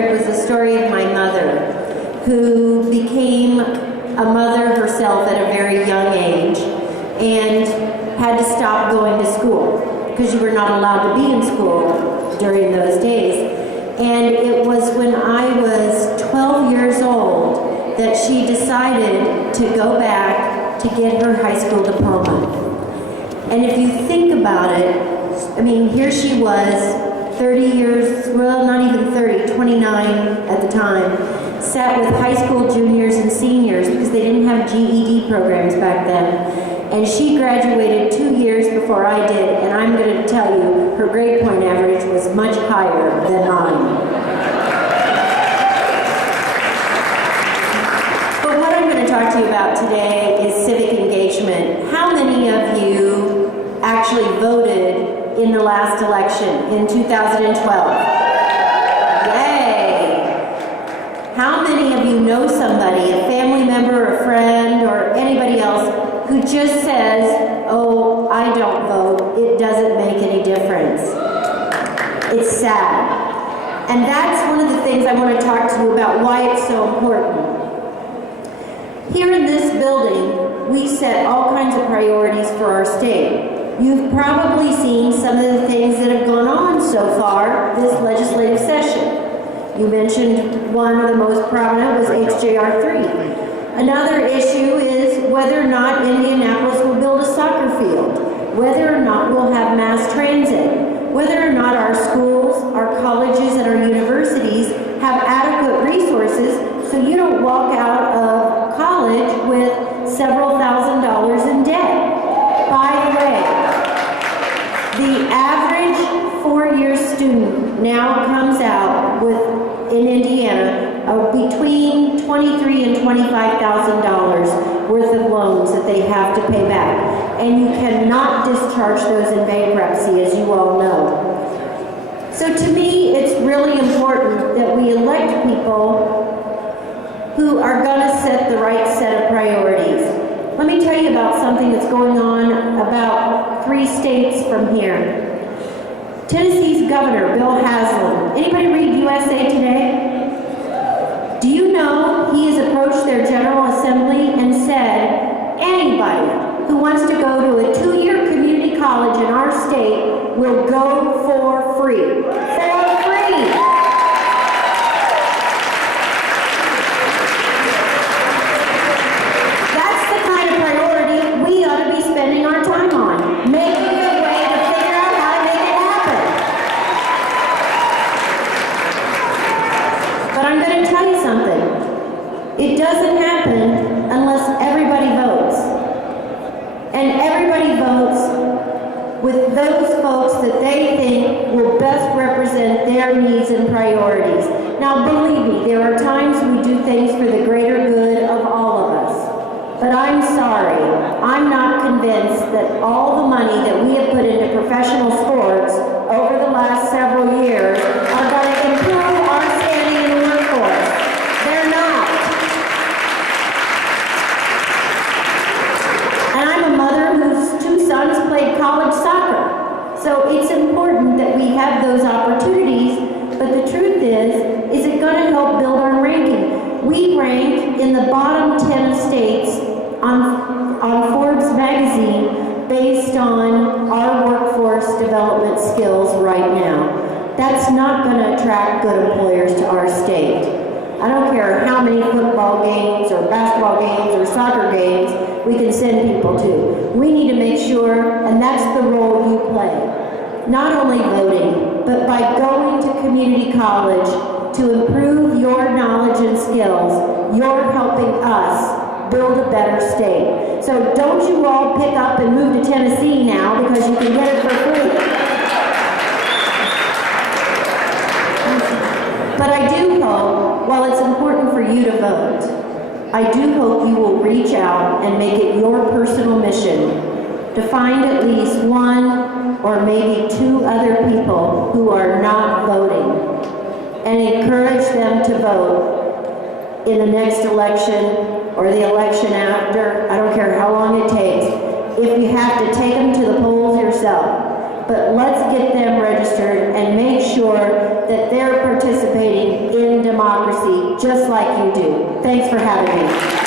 It was the story of my mother, who became a mother herself at a very young age and had to stop going to school because you were not allowed to be in school during those days. And it was when I was 12 years old that she decided to go back to get her high school diploma. And if you think about it, I mean, here she was, 30 years, well, not even 30, 29 at the time, sat with high school juniors and seniors because they didn't have GED programs back then. And she graduated 2 years before I did, and I'm going to tell you, her grade point average was much higher than mine. But what I'm going to talk to you about today is civic engagement. How many of you actually voted in the last election in 2012? Yay! How many of you know somebody, a family member, a friend, or anybody else who just says, oh, I don't vote, it doesn't make any difference? It's sad. And that's one of the things I want to talk to you about, why it's so important. Here in this building, we set all kinds of priorities for our state. You've probably seen some of the things that have gone on so far this legislative session. You mentioned one of the most prominent was HJR 3. Another issue is whether or not Indianapolis will build a soccer field, whether or not we'll have mass transit, whether or not our schools, our colleges, and our universities have adequate resources so you don't walk out of college with several $1,000s in debt. By the way, the average four-year student now comes out with, in Indiana, between $23,000 and $25,000 worth of loans that they have to pay back. And you cannot discharge those in bankruptcy, as you all know. So to me, it's really important that we elect people who are going to set the right set of priorities. Let me tell you about something that's going on about 3 states from here. Tennessee's governor, Bill Haslam. Anybody read USA Today? Do you know he has approached their General Assembly and said, anybody who wants to go to a 2-year community college in our state will go for free. For free! It doesn't happen unless everybody votes. And everybody votes with those folks that they think will best represent their needs and priorities. Now, believe me, there are times we do things for the greater good of all of us. But I'm sorry, I'm not convinced that all the money that we have put into professional sports over the last several years are going to improve our standing in the workforce. They're not. And I'm a mother whose 2 sons played college soccer. So it's important that we have those opportunities, but the truth is it going to help build our ranking? We rank in the bottom 10 of states on Forbes magazine based on our workforce development skills right now. That's not going to attract good employers to our state. I don't care how many football games or basketball games or soccer games we can send people to. We need to make sure, and that's the role you play. Not only voting, but by going to community college to improve your knowledge and skills, you're helping us build a better state. So don't you all pick up and move to Tennessee now because you can get it for free. But I do hope, while it's important for you to vote, I do hope you will reach out and make it your personal mission to find at least 1 or maybe 2 other people who are not voting and encourage them to vote in the next election or the election after. I don't care how long it takes. If you have to take them to the polls yourself. But let's get them registered and make sure that they're participating in just like you do. Thanks for having me.